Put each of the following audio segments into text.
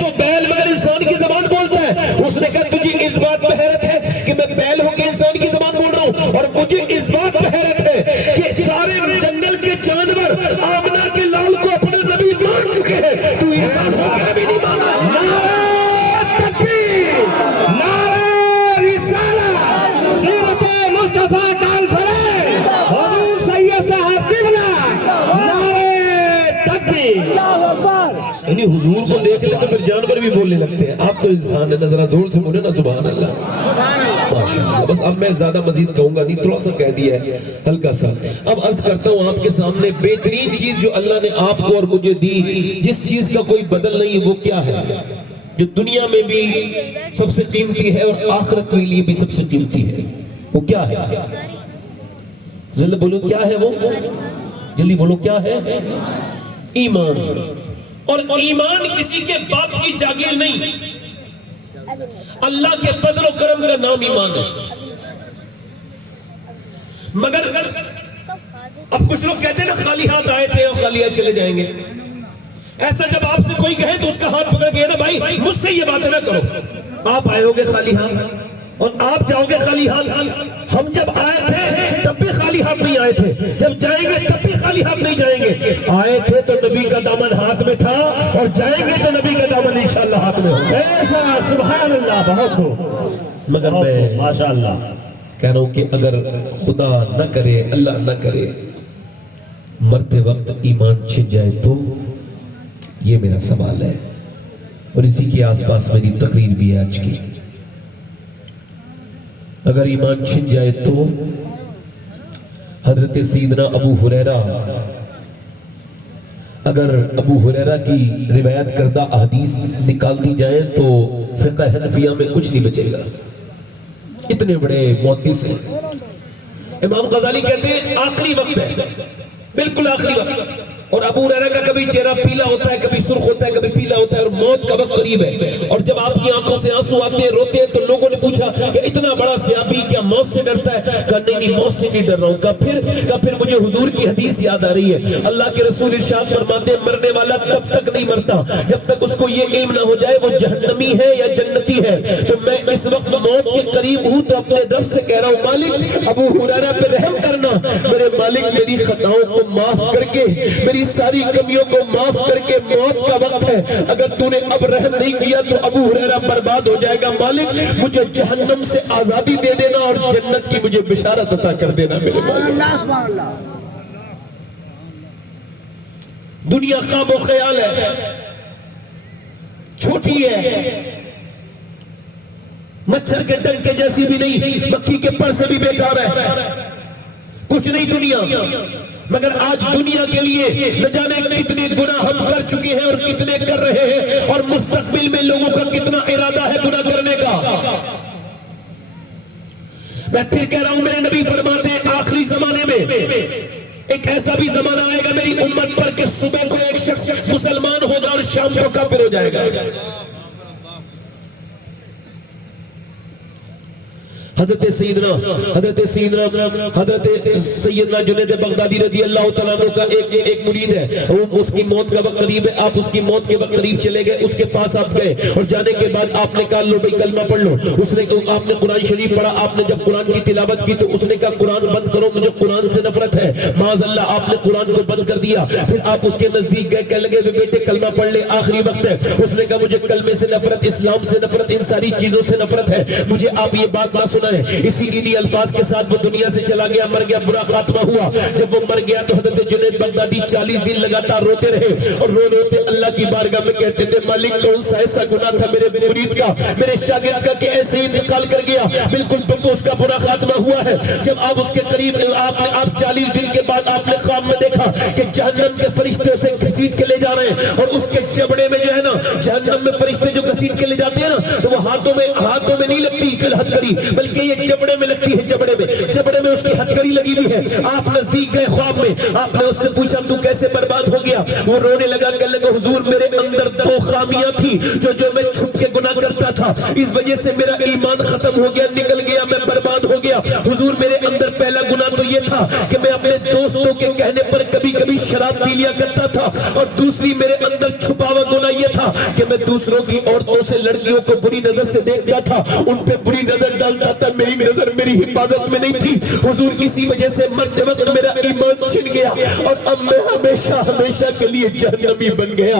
تو بیل مگر انسان کی زبان بولتا ہے. اس نے کہا تجھے اس بات پہ حیرت ہے کہ میں بیل ہو کے انسان کی زبان بول رہا ہوں, اور مجھے اس بات پہ حیرت ہے کہ سارے جنگل کے جانور آمنہ کے لال کو اپنے نبی مان چکے ہیں, تو انسان ہو کے نبی نہیں مان رہا. نعرہ تکبیر, نعرہ رسالہ, سیرت مصطفیٰ کانفرنس, حضور سید صاحب قبلہ, نعرہ تکبیر. یعنی حضور کو دیکھ لیں تو پھر جانور بھی بولنے لگتے ہیں. آپ تو انسان ہے, ذرا زور سے بولے نا سبحان اللہ. ماشاءاللہ. بس اب میں زیادہ مزید کہوں گا نہیں, تھوڑا سا کہہ دیا ہے ہلکا سا. اب عرض کرتا ہوں آپ کے سامنے بہترین چیز جو اللہ نے آپ کو اور مجھے دی, جس چیز کا کوئی بدل نہیں, وہ کیا ہے جو دنیا میں بھی سب سے قیمتی ہے اور آخرت کے لیے بھی سب سے قیمتی ہے. وہ کیا ہے؟ جلدی بولو کیا ہے وہ, جلدی بولو کیا ہے. ایمان. اور ایمان کسی کے باپ کی جاگیر نہیں, اللہ کے فضل و کرم کا نام ایمان ہے. مگر اب کچھ لوگ کہتے ہیں نا خالی ہاتھ آئے تھے اور خالی ہاتھ چلے جائیں گے. ایسا جب آپ سے کوئی کہے تو اس کا ہاتھ پکڑ کے نا بھائی مجھ سے یہ باتیں نہ کرو, آپ آئے ہوگے خالی ہاتھ اور آپ جاؤ گے خالی ہاتھ. ہم جب آئے تھے تب بھی خالی ہاتھ نہیں آئے تھے, جب جائیں گے تب بھی خالی ہاتھ نہیں جائیں گے. آئے تھے تو نبی کا دامن ہاتھ میں تھا, اور جائیں گے تو نبی کا دامن انشاءاللہ ہاتھ میں ہوگا. ایسا سبحان اللہ, بہت ہو, مگر میں ماشاءاللہ کہہ رہا ہوں کہ اگر خدا نہ کرے, اللہ نہ کرے, مرتے وقت ایمان چھن جائے تو یہ میرا سوال ہے, اور اسی کے آس پاس میری تقریر بھی ہے آج کی. اگر ایمان چھن جائے تو حضرت سیدنا ابو ہریرہ, اگر ابو ہریرہ کی روایت کردہ احادیث نکال دی جائیں تو فقہ حنفیہ میں کچھ نہیں بچے گا. اتنے بڑے محدث ہیں. امام غزالی کہتے ہیں آخری وقت ہے, بالکل آخری وقت, اور ابو ہریرہ کا کبھی چہرہ پیلا ہوتا ہے, کبھی سرخ ہوتا ہے, کبھی پیلا ہوتا ہے, اور موت کا وقت قریب ہے. اور جب آپ کی آنکھوں سے آنسو آتے ہیں, روتے ہیں, تو لوگوں نے پوچھا کہ اتنا بڑا صحابی کیا موت سے ڈرتا ہے؟ کہا نہیں موت سے نہیں ڈر رہا ہوں. کہا پھر مجھے حضور کی حدیث یاد آ رہی ہے. اللہ کے رسول ارشاد فرماتے ہیں مرنے والا تب تک نہیں مرتا جب تک اس کو یہ علم نہ ہو جائے وہ جہنمی ہے یا جنتی ہے. تو میں اس وقت موت کے قریب ہوں تو اپنے رب سے کہہ رہا ہوں مالک ابو ہریرہ پہ رحم کرنا, میرے مالک میری خطاؤں کو معاف کر کے, میری ساری کمیوں کو معاف کر کے, موت کا وقت ہے, اگر تو نے اب رحم نہیں کیا تو ابو ہریرہ برباد ہو جائے گا. مالک مجھے جہنم سے آزادی دے دینا اور جنت کی مجھے بشارت عطا کر دینا میرے مالک. دنیا خواب و خیال ہے, چھوٹی ہے, مچھر کے ڈنک کے جیسی بھی نہیں, مکھی کے پر سے بھی بیکار ہے, کچھ نہیں دنیا. مگر آج دنیا کے لیے نہ جانے کتنے گناہ ہم کر چکے ہیں اور کتنے کر رہے ہیں, اور مستقبل میں لوگوں کا کتنا ارادہ ہے گناہ کرنے کا. میں پھر کہہ رہا ہوں میرے نبی فرماتے ہیں آخری زمانے میں ایک ایسا بھی زمانہ آئے گا میری امت پر کہ صبح کو ایک شخص مسلمان ہوگا اور شام کو کافر ہو جائے گا. حضرت سیدنا جنید بغدادی رضی اللہ تعالیٰ عنہ کا ایک مرید ہے, وہ اس کی موت کا وقت قریب ہے, آپ اس کی موت کے وقت قریب چلے گئے, اس کے پاس آپ گئے, اور جانے کے بعد آپ نے کہا لو بھائی کلمہ پڑھ لو. اس نے آپ نے قرآن شریف پڑھا, آپ نے جب قرآن کی تلاوت کی تو اس نے کہا قرآن بند کرو, مجھے قرآن سے نفرت ہے. معاذ اللہ آپ نے قرآن کو بند کر دیا. پھر آپ اس کے نزدیک گئے, کہنے لگے بیٹے کلمہ پڑھ لے, آخری وقت ہے. اس نے کہا مجھے کلمے سے نفرت, اسلام سے نفرت, ان ساری چیزوں سے نفرت ہے, مجھے آپ یہ بات نہ سنا. اسی انہی الفاظ کے ساتھ وہ دنیا سے چلا گیا, مر گیا, برا خاتمہ ہوا. جب وہ مر گیا تو حضرت جنید بغدادی 40 دن لگاتار روتے رہے, اور روتے اللہ کی بارگاہ میں کہتے تھے مالک کون سا ایسا گناہ تھا میرے مرید کا, میرے شاگرد کا کہ ایسے ہی انتقال کر گیا, بالکل تم کو اس کا برا خاتمہ ہوا ہے. جب آپ اس کے قریب آپ 40 دن کے بعد آپ نے خواب میں دیکھا کہ جہنم کے فرشتے اسے گھسیٹ کے لے جا رہے ہیں, اور اس کے جبڑے میں جو ہے نا, جہنم میں فرشتے جو گھسیٹ کے لے جاتے ہیں نا, تو وہ ہاتھوں میں نہیں لگتی ہتھکڑی, بلکہ یہ جبڑے میں لگتی ہے. جبڑے میں اس کی ہتھکڑی لگی ہوئی ہے. آپ نزدیک گئے خواب میں, آپ نے اس سے پوچھا تو کیسے برباد ہو گیا؟ وہ رونے لگا, کہنے لگا حضور میرے اندر 2 خامیاں تھی جو میں چھپ کے گناہ کرتا تھا, اس وجہ سے میرا ایمان ختم ہو گیا, نکل گیا, میں برباد ہو گیا. حضور میرے اندر پہلا گناہ تو یہ تھا کہ میں اپنے دوستوں کے کہنے پر کبھی कभी शराब पी लिया करता था, और दूसरी मेरे अंदर छुपा हुआ गुनाह ये था कि मैं दूसरों की औरतों से, लड़कियों को बुरी नजर से देखता था, उन पे बुरी नजर डालता था, मेरी नजर मेरी हिफाजत में नहीं थी हुजूर। इसी वजह से मरते वक्त मेरा ईमान छिन गया और अब मैं हमेशा हमेशा के लिए जहन्नमी बन गया।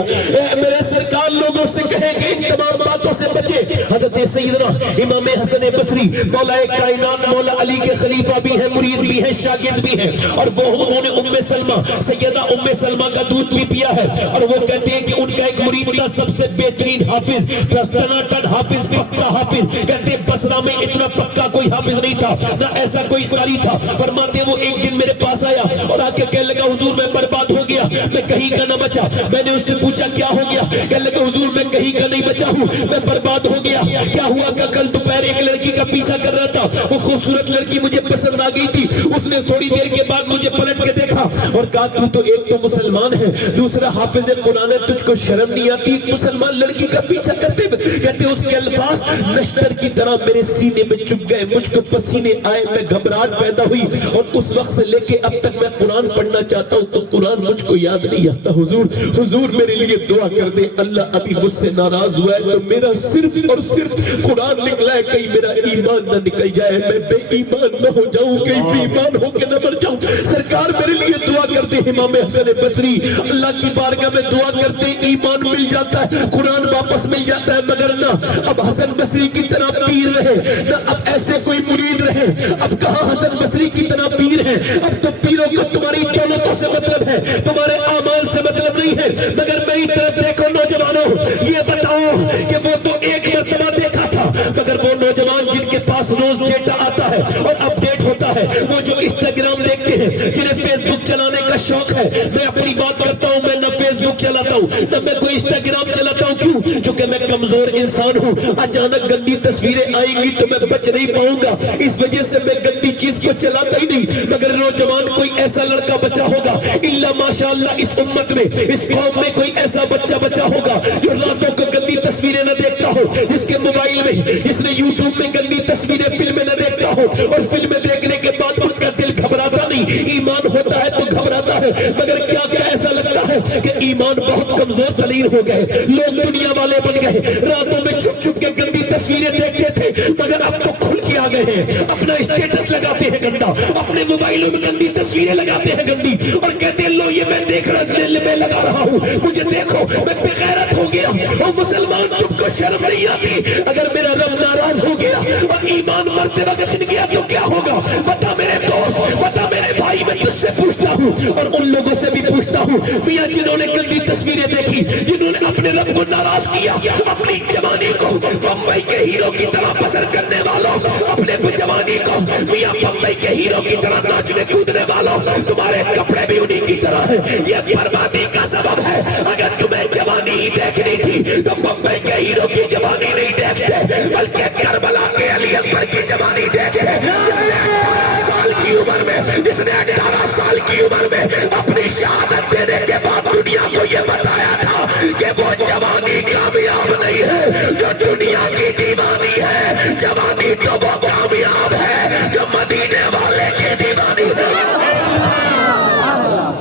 मेरे सरकार लोगों से कहेंगे इन तमाम बातों से बचे। हजरत सैयदना इमाम हसन बसरी मौला कायनात मौला अली के खलीफा भी हैं, मुरीद भी हैं, शागिर्द भी हैं, और वो उन्होंने उम्मे सलमा सैयदा उम्मे सलमा का दूध भी पिया है, और वो कहते हैं कि उनका एक मुरीद था सबसे बेहतरीन हाफिज, टनाटन हाफिज, पक्का हाफिज। कहते हैं बसरा में इतना पक्का कोई हाफिज नहीं था, ना ऐसा कोई कारी था। फरमाते वो एक दिन मेरे पास आया और आके कहने लगा हुजूर मैं बर्बाद हो गया, मैं कहीं का ना बचा। मैंने उससे पूछा क्या हो गया? कहने लगा हुजूर मैं कहीं का नहीं बचा हूँ, मैं बर्बाद हो गया। क्या हुआ? का कल दोपहर एक लड़की का पीछा कर रहा था, वो खूबसूरत लड़की मुझे पसंद आ गई थी। उसने थोड़ी देर के बाद मुझे पलट के देखा और कहा तू तो एक तो मुसलमान है, दूसरा हाफिज कुरान है, तुझको शर्म नहीं आती एक मुसलमान लड़की का पीछा करते हुए? कहते उसके अल्फाज नश्तर की तरह मेरे सीने में चुभ गए, मुझको पसीने आए, मैं घबराहट पैदा हुई, और उस वक्त से लेके अब तक मैं कुरान पढ़ना चाहता हूँ तो कुरान मुझको याद नहीं आता। हुजूर हुजूर मेरे लिए दुआ कर दे, अल्लाह अभी मुझसे नाराज हुआ है तो मेरा सिर्फ और सिर्फ कुरान निकला है, कहीं मेरा ईमान न निकल जाए, मैं बेईमान न हो जाऊं, कहीं बेईमान होके न मर जाऊं। सरकार मेरे लिए दुआ करते। इमाम हसन बसरी अल्लाह की बारगाह में दुआ करते, ईमान मिल जाता है, कुरान वापस मिल जाता है। मगर ना अब हसन बसरी की तरह पीर रहे, ना अब ऐसे कोई मुरीद रहे। अब कहाँ हसन बसरी की तरह पीर है? अब तो पीरों को तुम्हारी दौलतों से मतलब है, तुम्हारे आमाल से मतलब नहीं है। मगर मेरी तरफ देखो नौजवानों, ये बताओ कि वो तो एक मर्तबा देखा था, मगर वो नौजवान जिनके पास रोज डेटा आता है और अपडेट होता है, वो जो इंस्टाग्राम देखते हैं, जिन्हें फेसबुक चलाने का शौक है। मैं अपनी बात करता हूँ, मैं न फेसबुक चलाता हूँ न मैं कोई इंस्टाग्राम चलाता हूँ। क्यों? क्योंकि मैं कमजोर इंसान हूँ, अचानक गंदी तस्वीरें आएंगी तो मैं बच नहीं पाऊंगा, इस वजह से मैं गंदी चीज को चलाता ही नहीं। मगर नौजवान कोई ऐसा लड़का बचा होगा, इल्ला माशाअल्लाह इस उम्मत में, इस कौम में कोई ऐसा बच्चा बचा होगा जो रातों को गंदी तस्वीरें न देखता हो, जिसके मोबाइल में, जिसने यूट्यूब में गंदी तस्वीरें फिल्में न देखता हो, और फिल्में देखने के बाद उनका दिल घबराता नहीं, ईमान होता है तो घबराता है। मगर क्या क्या ऐसा लगता है कि ईमान बहुत कमजोर तरीन हो गए, लोग दुनिया वाले बन गए, रातों में छुप छुप के गंदी तस्वीरें देखते थे, मगर अब तो खुल के आ गए हैं, अपना स्टेटस लगाते हैं गंदा, अपने मोबाइलों में गंदी तस्वीरें लगाते हैं गंदी, और कहते हैं लो ये मैं देख रहा मैं लगा रहा हूँ, मुझे देखो मैं बेगैरत हो गया। और मुसलमान तुमको शर्म नहीं आती? अगर मेरा रब नाराज हो गया और ईमान मरते वक्त छिन गया तो क्या होगा? बता मेरे दोस्त, बता मेरे भाई, मैं तुझसे पूछता हूँ और उन लोगों से भी पूछता हूँ, मियां जिन्होंने गंदी तस्वीरें देखी, जिन्होंने अपने रब को नाराज किया, अपनी जवानी को बम्बई के हीरो की तरह पसंद करने वालों, अपने जवानी को मियां बम्बई के हीरो की तरह नाचने कूदने वालों, तुम्हारे कपड़े भी उन्हीं की तरह है। ये बर्बादी का सबब है। अगर तुम्हें जवानी ही देखनी थी तो बम्बई के हीरो की जवानी नहीं देखते, बल्कि करबला के अली अकबर की जवानी देखते, जिसने 18 साल की उम्र में, जिसने 18 साल की उम्र में अपनी शहादत देने के बाद दुनिया को ये बताया था कि वो जवानी कामयाब नहीं है जो दुनिया की दीवानी है, जवानी तो वो कामयाब है जो मदीने वाले की दीवानी है।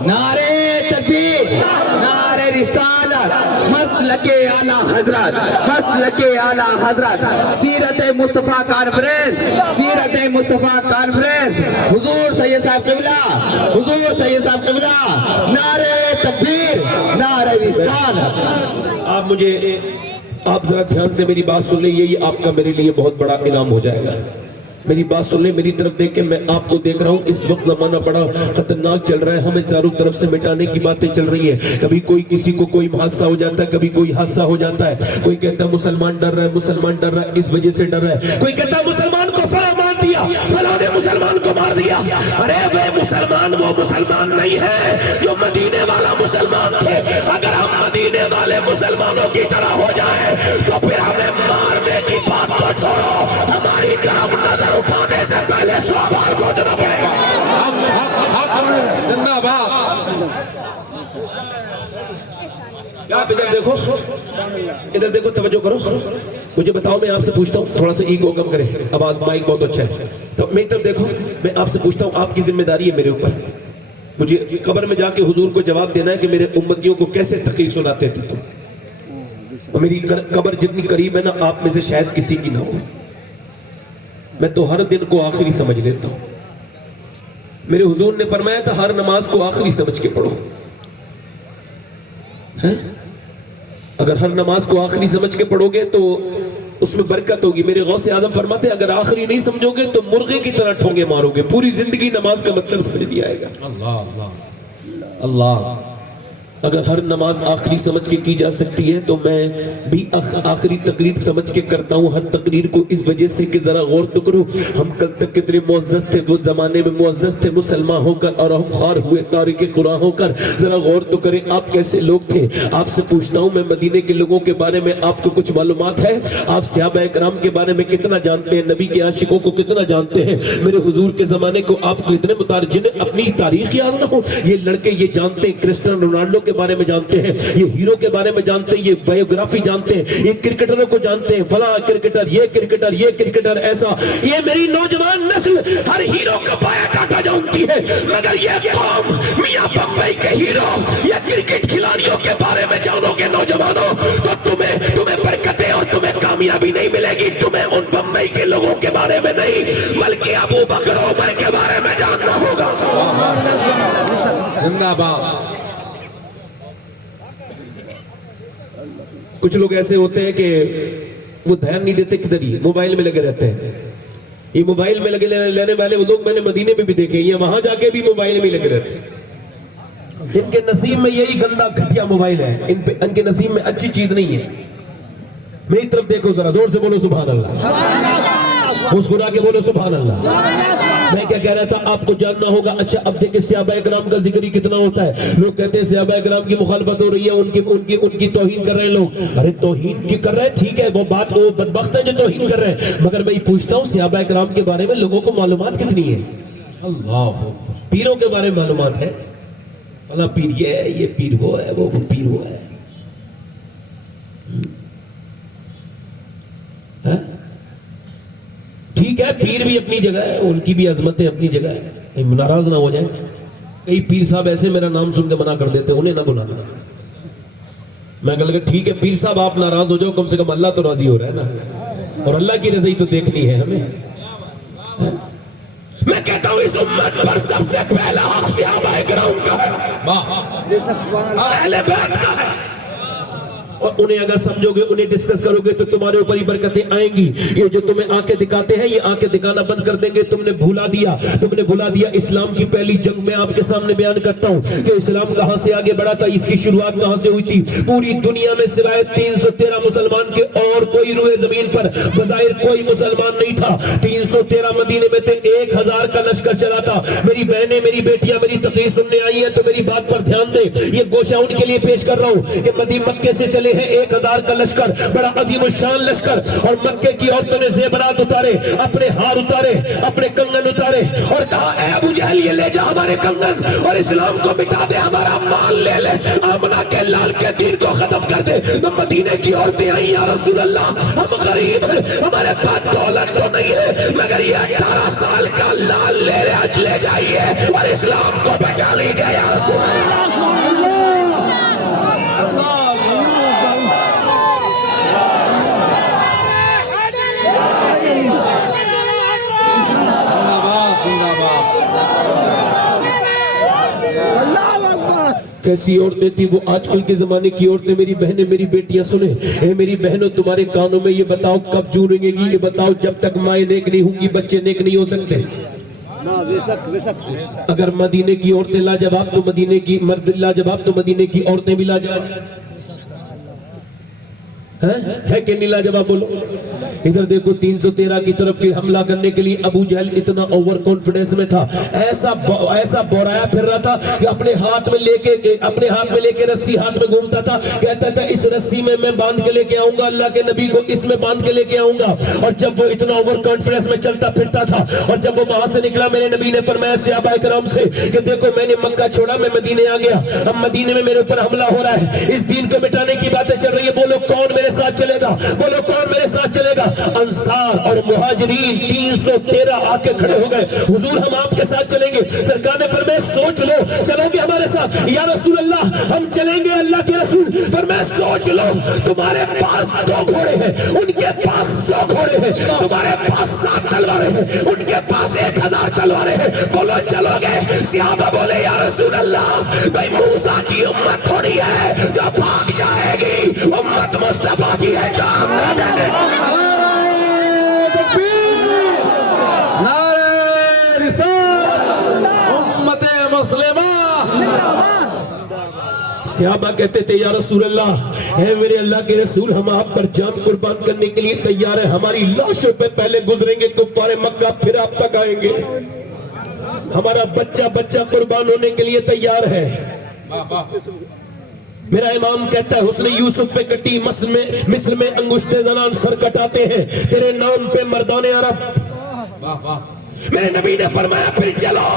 नारे तकबीर, नारे रिसालत, मसलके आला हजरत, मसलके आला हजरत, सीरत मुस्तफा कॉन्फ्रेंस, सीरत मुस्तफा कॉन्फ्रेंस, हुजूर सैयद साहब क़िबला, हुजूर सैयद साहब क़िबला, नारे तकबीर, नारे रिसालत। आप जरा ध्यान से मेरी बात सुन ले, यही आपका मेरे लिए बहुत बड़ा इनाम हो जाएगा। मेरी बात सुन ले, मेरी तरफ देख के मैं आपको देख रहा हूँ। इस वक्त जमाना बड़ा खतरनाक चल रहा है, हमें चारों तरफ से मिटाने की बातें चल रही है। कभी कोई किसी को कोई हादसा हो जाता है, कभी कोई हादसा हो जाता है, कोई कहता है मुसलमान डर रहा है, मुसलमान डर रहा है, इस वजह से डर रहा है। कोई कहता है मुसलमान को फला मार दिया, फला ने मुसलमान को मार दिया। अरे वे मुसलमान वो मुसलमान नहीं है जो मदीने वाला मुसलमान थे। अगर हम मदीने वाले मुसलमानों की तरह हो जाए तो फिर हमें मारने की बात तो छोड़ो, हमारी तरफ नजर उठाने से पहले 100 बार सोचना पड़ेगा। आप इधर देखो, इधर देखो, तवज्जो करो, मुझे बताओ, मैं आपसे पूछता हूँ, थोड़ा सा ईगो कम करें, आवाज माइक बहुत अच्छा है, तो मेरी तरफ देखो, मैं आपसे पूछता हूँ, आपकी जिम्मेदारी है मेरे ऊपर, مجھے قبر میں جا کے حضور کو جواب دینا ہے کہ میرے امتیوں کو کیسے تقریر سناتے تھے تم. اور میری قبر جتنی قریب ہے نا آپ میں سے شاید کسی کی نہ ہو. میں تو ہر دن کو آخری سمجھ لیتا ہوں. میرے حضور نے فرمایا تھا ہر نماز کو آخری سمجھ کے پڑھو. اگر ہر نماز کو آخری سمجھ کے پڑھو گے تو اس میں برکت ہوگی. میرے غوث اعظم فرماتے ہیں اگر آخری نہیں سمجھو گے تو مرغے کی طرح ٹھونگے مارو گے. پوری زندگی نماز کا مطلب سمجھ نہیں آئے گا. اللہ اللہ اللہ. اگر ہر نماز آخری سمجھ کے کی جا سکتی ہے تو میں بھی آخری تقریر سمجھ کے کرتا ہوں. ہر تقریر کو اس وجہ سے کہ ذرا غور تو کرو ہم کل تک کتنے معزز تھے, وہ زمانے میں معزز تھے مسلمان ہو کر اور ہم خوار ہوئے تارک قرآن ہو کر. ذرا غور تو کریں آپ کیسے لوگ تھے. آپ سے پوچھتا ہوں میں مدینے کے لوگوں کے بارے میں آپ کو کچھ معلومات ہے؟ آپ صحابہ اکرام کے بارے میں کتنا جانتے ہیں؟ نبی کے عاشقوں کو کتنا جانتے ہیں؟ میرے حضور کے زمانے کو آپ کو اتنے متعارف جنہیں اپنی تاریخ یاد نہ ہو. یہ لڑکے یہ جانتے ہیں کرسٹیانو رونالڈو کے بارے میں جانتے ہیں, یہ ہیرو کے بارے میں جانتے ہیں, یہ بایوگرافی جانتے ہیں, یہ کرکٹروں کو جانتے ہیں, فلاں کرکٹر, یہ کرکٹر ایسا. یہ میری نوجوان نسل ہر ہیرو کا پایا کاٹا جانتی ہے, مگر یہ قوم میاں بمبئی کے ہیرو یا کرکٹ کھلاڑیوں کے بارے میں جانو گے نوجوانوں تو تمہیں برکتیں اور تمہیں کامیابی نہیں ملے گی. تمہیں ان بمبئی کے لوگوں کے بارے میں نہیں بلکہ ابو بکر عمر کے بارے میں جاننا ہوگا. زندہ باد. کچھ لوگ ایسے ہوتے ہیں کہ وہ دھیان نہیں دیتے کدھر ہی موبائل میں لگے رہتے ہیں. یہ موبائل میں لگے لینے والے وہ لوگ میں نے مدینے میں بھی دیکھے, یہ وہاں جا کے بھی موبائل میں لگے رہتے ہیں. ان کے نصیب میں یہی گندا گھٹیا موبائل ہے, ان کے نصیب میں اچھی چیز نہیں ہے. میری طرف دیکھو ذرا زور سے بولو سبحان اللہ, مسکرا کے بولو سبحان اللہ. میں کیا کہہ رہا تھا آپ کو جاننا ہوگا. اچھا اب دیکھیں صحابہ اکرام کا ذکر ہی کتنا ہوتا ہے. لوگ کہتے ہیں صحابہ اکرام کی مخالفت ہو رہی ہے, ان کی توہین کر رہے ہیں لوگ. ارے توہین کی کر رہے ہیں ٹھیک ہے, وہ بات وہ بدبخت ہے جو توہین کر رہے ہیں, مگر میں یہ پوچھتا ہوں صحابہ اکرام کے بارے میں لوگوں کو معلومات کتنی ہے؟ اللہ. پیروں کے بارے میں معلومات ہے, اللہ پیر یہ ہے, یہ پیر وہ ہے, وہ پیر وہ ہے. ٹھیک ہے پیر بھی اپنی جگہ ہے, ان کی بھی عظمتیں اپنی جگہ ہے, ناراض نہ ہو جائیں. کئی پیر صاحب ایسے میرا نام سن کے منع کر دیتے انہیں نہ بلانا. میں کہا ٹھیک ہے پیر صاحب آپ ناراض ہو جاؤ, کم سے کم اللہ تو راضی ہو رہا ہے نا, اور اللہ کی رضائی تو دیکھنی ہے ہمیں. میں کہتا ہوں اس امت پر سب سے پہلا حق صحابہ کرام کا ہے, اہل بیت کا ہے. اور انہیں اگر سمجھو گے, انہیں ڈسکس کرو گے تو تمہارے اوپر ہی برکتیں آئیں گی. یہ جو تمہیں آنکھیں دکھاتے ہیں یہ آنکھیں دکھانا بند کر دیں گے. تم نے بھولا دیا اسلام کی پہلی جنگ. میں آپ کے سامنے بیان کرتا ہوں کہ اسلام کہاں سے آگے بڑھا تھا, اس کی شروعات کہاں سے ہوئی تھی. پوری دنیا میں سوائے 313 مسلمان کے اور کوئی روئے زمین پر بظاہر کوئی مسلمان نہیں تھا. 313 مدینے میں تھے, 1000 کا لشکر چلا تھا. میری بہنیں, میری بیٹیاں میری تقریر سننے آئی ہیں تو میری بات پر دھیان دیں. یہ گوشہ ان کے لیے پیش کر رہا ہوں کہ مکے سے چلے ہیں 1000 کا لشکر, بڑا عظیم الشان لشکر, اور مکے کی عورتوں نے زیورات اتارے, اپنے ہار اتارے, اپنے کنگن اتارے, اور کہا اے ابو جہل یہ لے جا ہمارے کنگن اور اسلام کو مٹا دے, ہمارا مال لے لے, آمنہ کے لال کے دین کو ختم کر دے. تو مدینے کی عورتیں آئی, یا رسول اللہ ہم غریب ہیں, ہمارے پاس دولت تو نہیں ہے, مگر یہ 18 سال کا لال لے جائیے اور اسلام کو بچا لیجیے یا رسول اللہ. کیسی عورتیں تھی وہ آج کل کے زمانے کی عورتیں. میری بہنیں, میری بیٹیاں سنیں, اے میری بہنوں تمہارے کانوں میں یہ بتاؤ کب جونیں گی, یہ بتاؤ جب تک مائیں نیک نہیں ہوں گی بچے نیک نہیں ہو سکتے. اگر مدینے کی عورتیں لاجواب تو مدینے کی مرد لاجواب تو مدینے کی عورتیں بھی لاجواب ہے کہ نہیں لاجواب؟ بولو. ادھر دیکھو 313 کی طرف حملہ کرنے کے لیے ابو جہل اتنا اوور کانفیڈنس میں تھا, ایسا بورایا پھر رہا تھا کہ اپنے ہاتھ میں لے کے رسی ہاتھ میں گھومتا تھا. کہتا تھا اس رسی میں باندھ کے لے کے آؤں گا اللہ کے نبی کو, اس میں باندھ کے لے کے آؤں گا. اور جب وہ اتنا اوور کانفیڈنس میں چلتا پھرتا تھا, اور جب وہ وہاں سے نکلا میرے نبی نے فرمایا صحابہ کرام سے کہ دیکھو میں نے مکہ چھوڑا, میں مدینے آ گیا, اب مدینے میں میرے اوپر حملہ ہو رہا ہے, اس دین کو مٹانے کی باتیں چل رہی ہے. بولو کون میرے ساتھ چلے گا, بولو کون میرے हमारे साथ चलेगा। अंसार और मुहाजिरीन 313 आके खड़े हो गए, हुजूर हम आपके साथ चलेंगे। सरकार ने फरमाया सोच लो, चलोगे हमारे साथ? या रसूल अल्लाह हम चलेंगे अल्लाह के रसूल। फरमाया सोच लो, तुम्हारे पास 2 घोड़े हैं, उनके पास 100 घोड़े हैं, तुम्हारे पास 7 तलवारें हैं, उनके पास 1000 तलवारें हैं, बोलो चलोगे? सहाबा बोले या रसूल अल्लाह भाई मूसा की उम्मत थोड़ी है जो भाग जाएगी, उम्मत मुस्तफा की है जो हम न डरे। नारे तकबीर, नारे रिसालत, उम्मत मुस्लिमा। सहाबा कहते थे या रसूल अल्लाह, है मेरे अल्लाह के रसूल, हम आप पर जान कुर्बान करने के लिए तैयार है। हमारी लाशों पे पहले गुजरेंगे कुफ्फारे मक्का, फिर आप तक आएंगे। हमारा बच्चा बच्चा कुर्बान होने के लिए तैयार है। मेरा इमाम कहता है हुस्न यूसुफ पे कटी मिस्र में अंगुश्ते ज़नान सर कटाते हैं, तेरे नाम पे मर्दाने अरब। मेरे नबी ने फरमाया फिर चलो,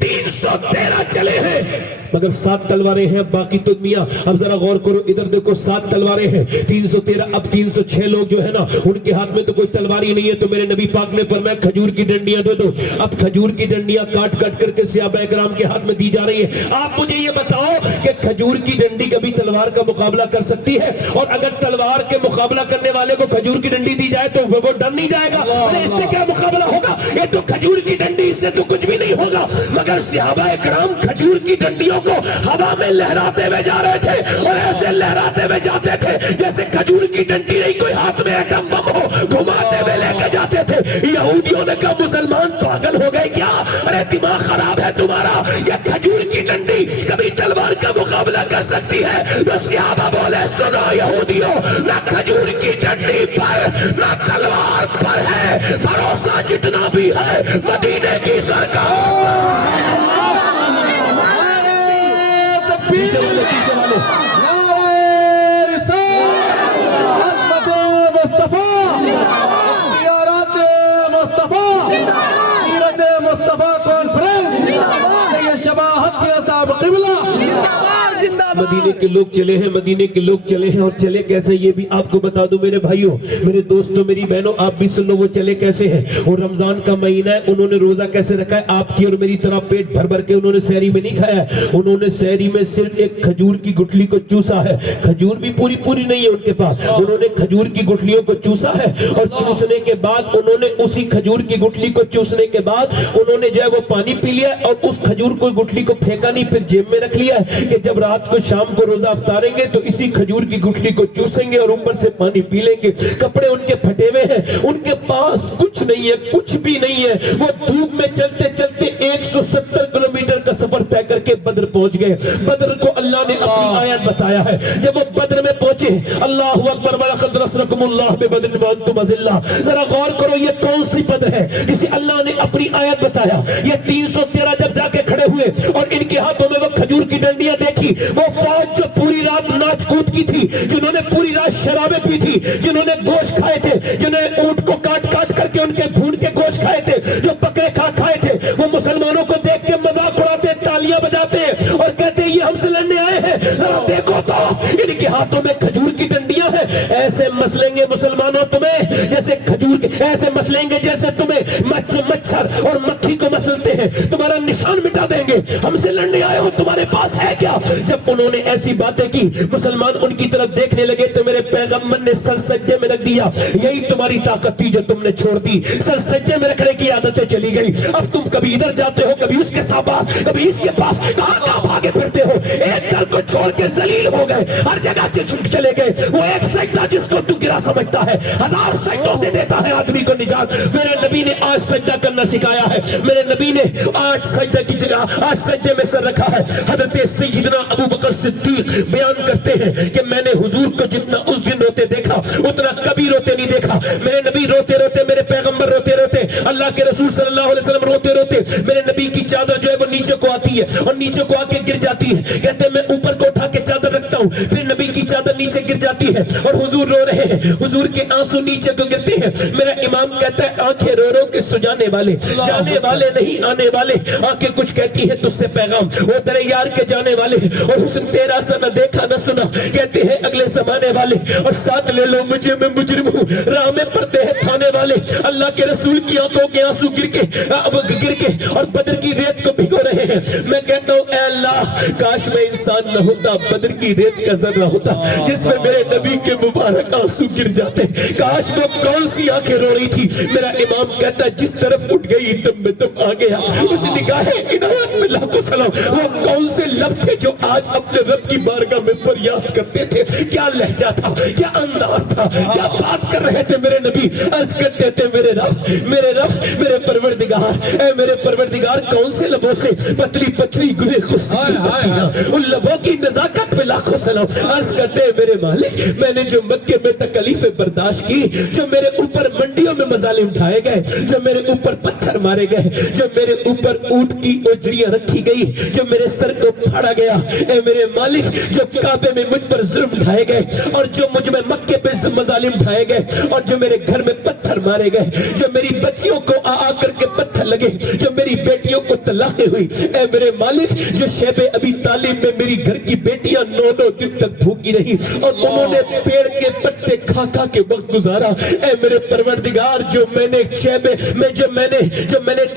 313 चले हैं मगर 7 तलवारें हैं, बाकी तो मियां अब जरा गौर करो, इधर देखो 7 तलवारें हैं, 313, अब 306 लोग जो है ना उनके हाथ में तो कोई तलवार ही नहीं है। तो मेरे नबी पाक ने फरमाया खजूर की डंडियां दे दो। अब खजूर की डंडियां काट काट करके सहाबा इकराम के हाथ में दी जा रही है। आप मुझे ये बताओ कि खजूर की डंडी कभी तलवार का मुकाबला कर सकती है? और अगर तलवार के मुकाबला करने वाले को खजूर की डंडी दी जाए तो वो डर नहीं जाएगा? अरे इससे क्या मुकाबला होगा, ये तो खजूर की डंडी, इससे तो कुछ भी नहीं होगा। मगर सहाबा इकराम खजूर की डंडियों को हवा में लहराते हुए जा रहे थे और ऐसे लहराते हुए जाते थे जैसे खजूर की डंडी नहीं कोई हाथ में एटम बम हो, घुमाते हुए लेके जाते थे। यहूदियों ने कहा मुसलमान पागल हो गए क्या? अरे दिमाग खराब है तुम्हारा, ये खजूर की डंडी कभी तलवार का मुकाबला कर सकती है? तो सहाबा बोले सुनो यहूदियों, ना खजूर की डंडी पर ना तलवार पर है भरोसा, जितना भी है मदीने की सरकार। पीछे वाले नारे रिसालत, अज़मत मुस्तफा, इख्तियारात मुस्तफा, सीरत मुस्तफा कॉन्फ्रेंस, सैयद शबाहत के साहब क़िबला। मदीने के लोग चले हैं, मदीने के लोग चले हैं, और चले कैसे ये भी आपको बता दूं मेरे भाइयों, मेरे दोस्तों, मेरी बहनों, आप भी सुन लो वो चले कैसे हैं। और रमजान का महीना है, उन्होंने रोजा कैसे रखा है? आपकी और मेरी तरह पेट भर भर के उन्होंने सहरी में नहीं खाया है। उन्होंने सहरी में सिर्फ एक खजूर की गुठली को चूसा है। खजूर भी पूरी पूरी नहीं है उनके पास, उन्होंने खजूर की गुठलियों को चूसा है। और चूसने के बाद उन्होंने उसी खजूर की गुठली को चूसने के बाद उन्होंने जो है वो पानी पी लिया और उस खजूर को गुठली को फेंका नहीं, फिर जेब में रख लिया है कि जब रात को शाम को रोजा अफ्तारेंगे तो इसी खजूर की गुठली को चूसेंगे और ऊपर से पानी पी लेंगे। कपड़े उनके फटे हुए हैं, उनके पास कुछ नहीं है, कुछ भी नहीं है। वो धूप में चलते चलते 170 किलोमीटर का सफर तय करके बद्र पहुंच गए। बद्र को अल्लाह ने अपनी आयत बताया है। जब वो बद्र में पहुंचे, अल्लाहु अकबर वलक़द नसरकुमुल्लाह बिबद्रिन व अंतुम अज़िल्ला, जरा गौर करो ये कौन सी बद्र है जिसे अल्लाह ने अपनी आयत बताया। ये 313 जब जाके खड़े हुए और इनके हाथों में वो खजूर की डंडियां देखी, वो फौज जो पूरी रात नाच कूद की थी, जिन्होंने पूरी रात शराबें पी थी, जिन्होंने गोश्त खाए थे, जिन्होंने ऊंट को काट काट करके उनके भून के गोश्त खाए थे, जो बकरे खाए थे, वो मुसलमानों को देख के मजाक उड़ाते, तालियां बजाते और कहते ये हमसे लड़ने आए हैं। जरा देखो तो इनके हाथों में खजूर की डंडियां हैं। ऐसे मसलेंगे मुसलमानों तुम्हें जैसे खजूर के, ऐसे मसलेंगे जैसे तुम्हें मच्छर और मक्खी को मसलते हैं, तुम्हारा निशान मिटा देंगे। हमसे लड़ने आए हो, तुम्हारे पास है क्या? जब उन्होंने ऐसी बातें की, मुसलमान उनकी तरफ देखने लगे तो मेरे पैगंबर ने सर सज्जे में रख दिया। यही तुम्हारी ताकत थी जो तुमने छोड़ दी, सर सज्जे में रखने की आदतें चली गई। अब तुम कभी इधर जाते हो, कभी उसके पास, कभी इसके पास, कहां भागे फिरते हो? एक दर को छोड़ के जलील हो गए, हर जगह चले गए। वो एक सजदा जिसको तू गिरा समझता है, 1000 सजदों से देता है आदमी को निजात। मेरे नबी ने आज सजदा करना सिखाया है। मेरे नबी ने आज सजदा की जगह आज सजदे में सर रखा है। हजरत सैयदना अबू बकर सिद्दीक बयान करते हैं कि मैंने हुजूर को जितना उस दिन रोते देखा उतना कभी रोते नहीं देखा। मेरे नबी रोते रोते, मेरे पैगंबर रोते रोते, अल्लाह के रसूल सल्लल्लाहु अलैहि वसल्लम रोते रोते, मेरे नबी की चादर जो है वो नीचे को आती है और नीचे को आके गिर जाती है। कहते हैं मैं ऊपर को उठा के चादर रखता हूँ, हूँ। फिर नबी की चादर नीचे गिर जाती है और हुजूर रो रहे हैं, हुजूर के आंसू नीचे को गिरते हैं। मेरा इमाम कहता है आंखें रो रो के सुजाने वाले, जाने वाले नहीं आने वाले, आंखें कुछ कहती है तुझसे पैगाम, वो तेरे यार के जाने वाले, और हुस्न तेरा सा न देखा न सुना, कहते हैं अगले जमाने वाले, और साथ ले लो मुझे मैं मुजरिम हूँ, राह में पड़ते हैं थाने वाले। अल्लाह के रसूल की आंखों के आंसू गिर के और बदर की रेत को भिगो रहे हैं। मैं कहता हूँ ऐ अल्लाह, काश मैं इंसान न होता, बदर की रेत का जर्रा होता जिसमें मेरे नबी के मुबारक आंसू गिर जाते। काश वो कौन सी आंखें रो रही थी। मेरा इमाम कहता है जिस तरफ उठ गई दम में दम आ गया। उस निगाह इनायत में लाखों सलाम। वो कौन से लब थे जो आज अपने रब की बारगाह में फरियाद करते थे। क्या लहजा था, क्या अंदाज था, क्या बात कर रहे थे मेरे नबी। अर्ज करते थे मेरे रब, मेरे रब, मेरे परवरदिगार, ऐ मेरे परवरदिगार, कौन से लबों से पतली पतली गुले खुशी उन लबों की नजाकत पे लाखों सलाम। अर्ज करते हैं मेरे मालिक, मैंने जो मक्के में तकलीफें बर्दाश्त की, जो मेरे ऊपर मंडियों में मजालिम उठाए गए, जो मेरे ऊपर पत्थर मारे गए, जो मेरे ऊपर ऊंट की ओजड़ियां रखी गई, जो मेरे सर को फाड़ा गया, ऐ मेरे मालिक, जो काबे में मुझ पर जुल्म ढाए गए, और जो मुझ में मक्के पे मजालिम ढाए गए, और जो मेरे घर में पत्थर मारे गए, जो मेरी बच्चियों को आ करके पत्थर लगे, जो मेरी बेटियों को तलाक़ें हुई, ऐ मेरे मालिक, जो शेबे अभी तालीम में मेरी घर की बेटियां 9-9 दिन तक भूखी रही और उन्होंने पेड़ के पत्ते खा खा के वक्त गुजारा। ऐ मेरे परवरदिगार, जो मैंने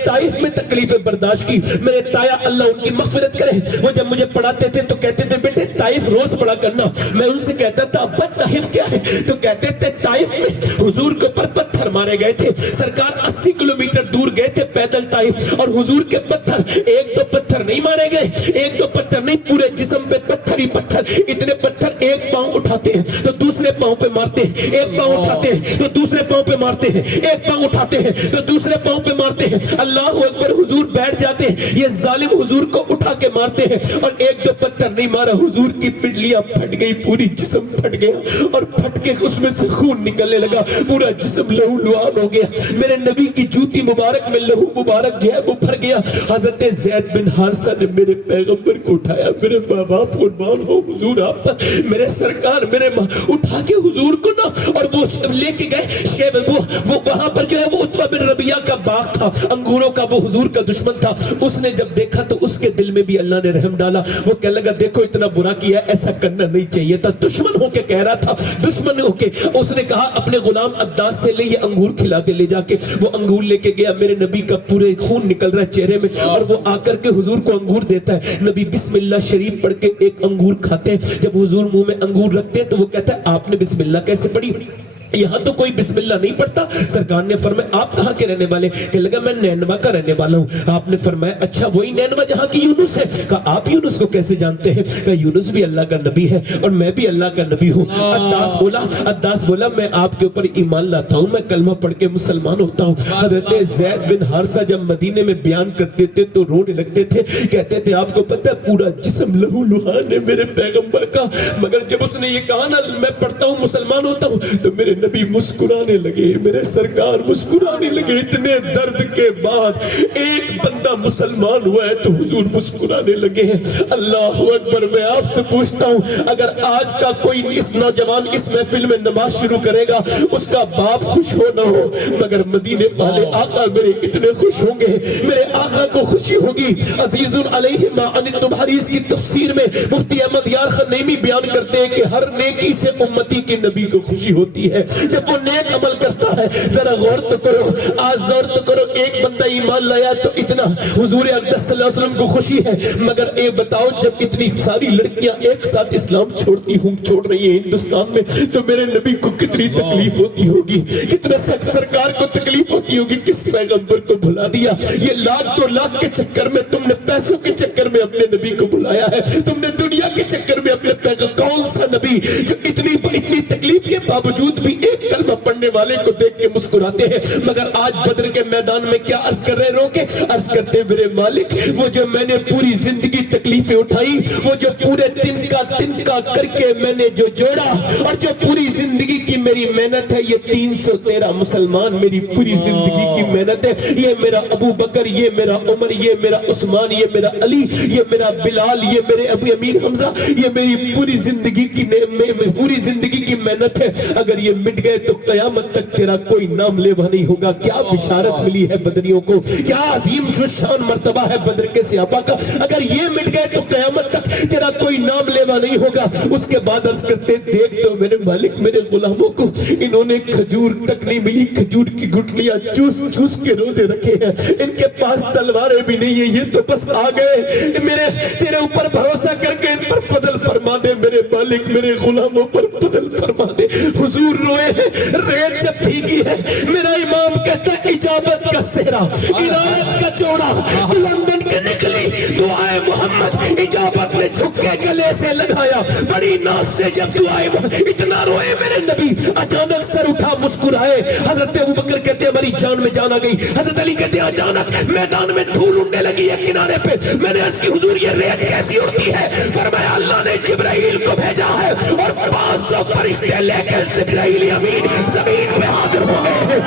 ताइफ में तकलीफें बर्दाश्त की, मेरे ताया अल्लाह उनकी मग़फ़िरत करे, वो जब मुझे पढ़ाते थे तो कहते थे बेटे ताइफ रोज पढ़ा करना। मैं उनसे कहता था अब्बा ताइफ क्या है, तो कहते थे ताइफ में हुजूर के ऊपर पत्थर मारे गए थे। सरकार 80 किलोमीटर दूर गए थे पैदल ताइफ, और हुजूर के पत्थर, एक दो पत्थर नहीं मारे गए, एक दो पत्थर नहीं, पूरे जिस्म पे पत्थर ही पत्थर। इतने पत्थर एक पांव उठाते हैं तो दूसरे पांव पे मारते हैं, एक पांव उठाते हैं तो दूसरे पांव पे मारते हैं, एक पांव उठाते हैं तो दूसरे पांव पे मारते हैं। अल्लाह अकबर, हुजूर बैठ जाते हैं, ये जालिम हुजूर को उठा के मारते हैं, और एक दो पत्थर नहीं मारा, हुजूर की पिंडलियां फट गई, पूरी जिस्म फट गया, और फट के उसमें से खून निकलने लगा, पूरा जिस्म लहू लुहान हो गया। मेरे नबी की जूती मुबारक में लहू मुबारक जो है वो भर गया। हजरत ज़ैद बिन हारिसा ने मेरे पैगंबर को उठाया, मेरे माँ बाप कुर्बान हो हुजूर आप पर, मेरे सरकार, मेरे माँ उठा के हुजूर को ना, और वो लेके गए शेब, वो वहां पर जो है वो उत्बा बिन रबिया का बाग था, अंगूरों का, वो हुजूर का दुश्मन था। उसने जब देखा तो उसके दिल में भी अल्लाह ने रहम डाला। वो कहने लगा देखो इतना बुरा किया, ऐसा करना नहीं चाहिए था। दुश्मन होके कह रहा था, दुश्मन होके। उसने कहा अपने गुलाम अद्दास से ले ये अंगूर खिला दे, ले जाके वो अंगूर लेके गया। मेरे नबी का पूरे खून निकल रहा है चेहरे में, और वो आकर के हुजूर को अंगूर देता है। नबी बिस्मिल्लाह शरीफ पढ़ के एक अंगूर खाते हैं। जब हुजूर मुंह में अंगूर रखते हैं तो वो कहता है आपने बिस्मिल्लाह कैसे पढ़ी? यहाँ तो कोई बिस्मिल्लाह नहीं पढ़ता। सरकार ने फरमाया आप कहाँ के रहने वाले? कहने लगा मैं नैनवा का रहने वाला हूँ। आपने फरमाया अच्छा वही नैनवा जहाँ की यूनुस है? कहा आप यूनुस को कैसे जानते हैं? कहा यूनुस भी अल्लाह का नबी है और मैं भी अल्लाह का नबी हूँ। अद्दास बोला मैं आपके ऊपर ईमान लाता हूँ, मैं कलमा पढ़ के मुसलमान होता हूँ। हजरत ज़ैद बिन हारिसा जब मदीने में बयान करते थे तो रोने लगते थे, कहते थे आपको पता है पूरा जिस्म लहू लुहान है मेरे पैगंबर का। मगर जब उसने ये कहा ना मैं पढ़ता हूँ मुसलमान होता हूँ, तो मेरे नबी मुस्कुराने लगे, मेरे सरकार मुस्कुराने लगे। इतने दर्द के बाद एक बंदा मुसलमान हुआ है तो हुजूर मुस्कुराने लगे हैं। अल्लाह अकबर। मैं आपसे पूछता हूँ अगर आज का कोई इस नौजवान इस महफिल में नमाज शुरू करेगा, उसका बाप खुश हो ना हो, मगर मदीने वाले आका मेरे इतने खुश होंगे, मेरे आका को खुशी होगी। अजीजुन अलैहि मा अनितुम, तुम्हारी इसकी तफसीर में मुफ्ती अहमद यार खान नईमी बयान करते हैं कि हर नेकी से उम्मती के नबी को खुशी होती है जब वो नेक अमल करता है। जरा गौर तो करो, आज गौर तो करो, एक बंदा ईमान लाया तो इतना हुजूर अक़दस सल्लल्लाहु अलैहि वसल्लम को खुशी है। मगर ये बताओ जब इतनी सारी लड़कियां एक साथ इस्लाम छोड़ रही है हिंदुस्तान में, तो मेरे नबी को कितनी तकलीफ होती होगी, कितना सरकार को तकलीफ होती होगी। किस पैगंबर को भुला दिया? ये लाख दो लाख के चक्कर में तुमने, पैसों के चक्कर में अपने नबी को बुलाया है, तुमने दुनिया के चक्कर में अपने पैगंबर, कौन सा नबी जो इतनी तकलीफ के बावजूद भी एक कलमा पढ़ने वाले को देख के मुस्कुराते हैं। मगर आज बदर के मैदान में क्या अर्ज कर रहे रोके? अर्ज करते मेरे मालिक वो जो मैंने पूरी जिंदगी तकलीफें उठाई, वो जो पूरे तिनका करके मैंने जो जोड़ा, और जो पूरी जिंदगी की मेरी मेहनत है, ये 313 मुसलमान मेरी पूरी जिंदगी की मेहनत है। ये मेरा अबू बकर, ये मेरा उमर, ये मेरा उस्मान, ये मेरा अली, ये मेरा बिलाल, ये मेरे अबू अमीर हमजा, ये मेरी पूरी जिंदगी की पूरी जिंदगी की मेहनत है। अगर ये मिट गए तो कयामत तक तेरा कोई नाम लेवा नहीं होगा। क्या बिशारत मिली है बदरियों को, क्या अजीम शान मर्तबा है बदर के सहाबा का। अगर ये मिट गए तो कयामत तक तेरा कोई नाम लेवा नहीं होगा। उसके बाद अर्ज करते, देख तो मेरे मालिक मेरे गुलामों को, इन्होंने खजूर तक नहीं मिली, खजूर की गुठलियां चूस चूस के रोजे रखे हैं, इनके पास तलवारें भी नहीं है, ये तो बस आ गए। मेरे तेरे ऊपर भरोसा करके इन पर फजल फरमा दे मेरे मालिक, मेरे गुलामों पर फजल फरमा दे। हुजूर रोए हैं, रेत जब भीगी है, मेरा इमाम कहता है इजाबत का सेहरा, इनायत का जोड़ा लंदन के निकली दुआए मोहम्मद, इजाबत ने झुक के गले से लगाया, बड़ी नाज से जब दुआए इतना रोए मेरे नबी, अचानक सर उठा मुस्कुराए। हजरत अबू बकर कहते हमारी जान में जान आ गई। हजरत अली कहते अचानक मैदान में धूल उड़ने लगी है किनारे पे। मैंने अर्ज की हुजूर ये रेत कैसी उड़ती है? फरमाया अल्लाह ने जिब्राइल को भेजा है और 500 फरिश्ते लेकर जिब्राइल अमीन जमीन पे हाजिर हो गए हैं।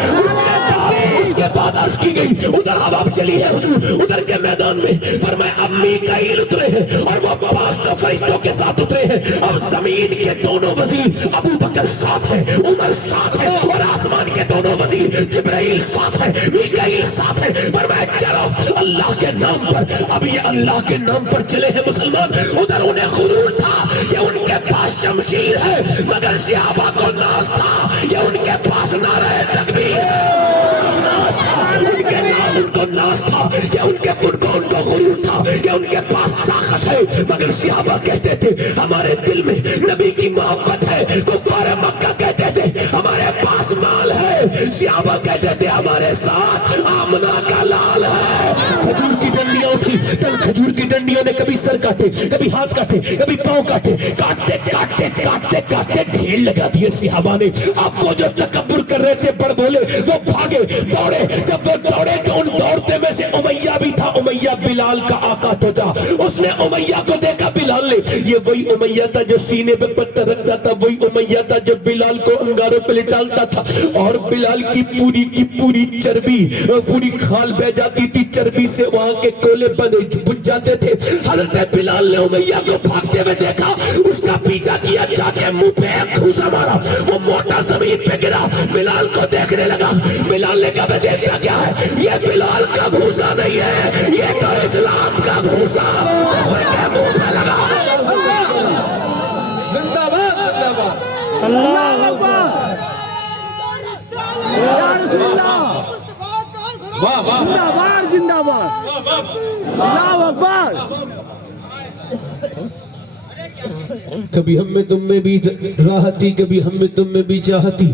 उसके बाद अर्ज की गई उधर हवा चली है हुजूर, उधर के मैदान में फरमाया अब मीकाईल उतरे हैं और वो 500 फरिश्तों के साथ उतरे हैं। अब जमीन के दोनों वजीर अबू बकर साथ है, उमर साथ है और आसमान के दोनों वजीर जिब्राइल साथ है, मीकाईल साथ है। फरमाया चलो अल्लाह के नाम पर, अब ये अल्लाह के नाम पर चले हैं मुसलमान। उधर उन्हें गुरूर था कि उनके पास शमशीर है, मगर सहाबा को नाज था कि उनके पास नारा तकबीर है, उनके नाम उनको नाज था कि उनके पुरखों उनको गुरूर था कि उनके पास ताकत है। मगर सहाबा कहते थे हमारे दिल में नबी की मोहब्बत है। कुफार मक्का कहते थे हमारे पास माल है। सहाबा कहते थे हमारे साथ आमना का लाल है। खजूर की डंडियां उठी, तन खजूर की डंडियों ने कभी सर काटे, कभी हाथ काटे, कभी पांव काटे, काटते काटते काटते काटते ढेर लगा दिए सहाबा ने। आपको जो तकब्बुर कर रहे थे बड़ बोले, वो भागे दौड़े। जब वो दौड़े तो उन दौड़ते में से उमैया भी था। उमैया बिलाल का आका तो था, उसने उमैया को देखा बिलाल ने। ये वही उमैया था जो सीने पे पत्थर रखता था, वही उमैया था जो बिलाल को अंगारों पे लिटालता था और बिलाल की पूरी चर्बी, पूरी खाल बह जाती थी, चर्बी से वहां के कोले बुझ जाते थे। हजरत बिलाल ने उमैया को भागते हुए देखा, उसका पीछा किया, जाके मुंह पे एक घूसा मारा, वो मोटा जमीन पे गिरा। बिलाल को देखने लगा, बिलाल ने कहा देखता क्या है? ये बिलाल का घूसा नहीं है, ये तो इस्लाम का घूसा मुंह पे लगा। जिंदाबाद जिंदाबाद। अल्लाह अकबर, या रसूलल्लाह, वाह वाह जिंदाबाद जिंदाबाद, अल्लाह अकबर। कभी हम में तुम में भी राहती, कभी हम में तुम में भी चाहती,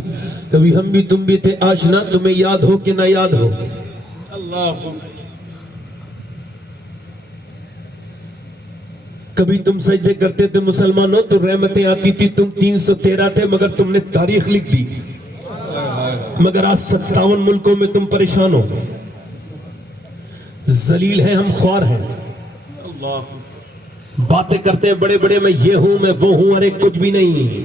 कभी हम भी तुम भी थे आशना, तुम्हें याद हो कि ना याद हो। कभी तुम सजदे करते थे मुसलमानों तो रहमतें आती थी, तुम 313 थे मगर तुमने तारीख लिख दी। मगर आज 57 मुल्कों में तुम परेशान हो, जलील हैं हम, ख्वार हैं, बातें करते हैं बड़े बड़े, मैं ये हूं मैं वो हूं, अरे कुछ भी नहीं।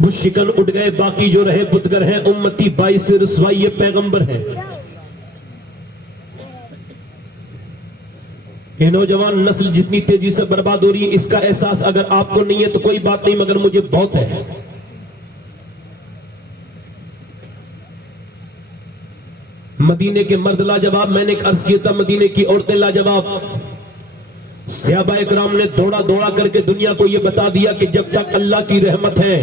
वो शिकन उठ गए, बाकी जो रहे बुतगर हैं, उम्मती 22 से रसवाई, ये पैगंबर हैं। ये नौजवान नस्ल जितनी तेजी से बर्बाद हो रही है, इसका एहसास अगर आपको नहीं है तो कोई बात नहीं, मगर मुझे बहुत है। मदीने के मर्द लाजवाब, मैंने एक अर्ज किया था मदीने की औरतें लाजवाब। सहाबा इकराम ने दौड़ा दौड़ा करके दुनिया को यह बता दिया कि जब तक अल्लाह की रहमत है,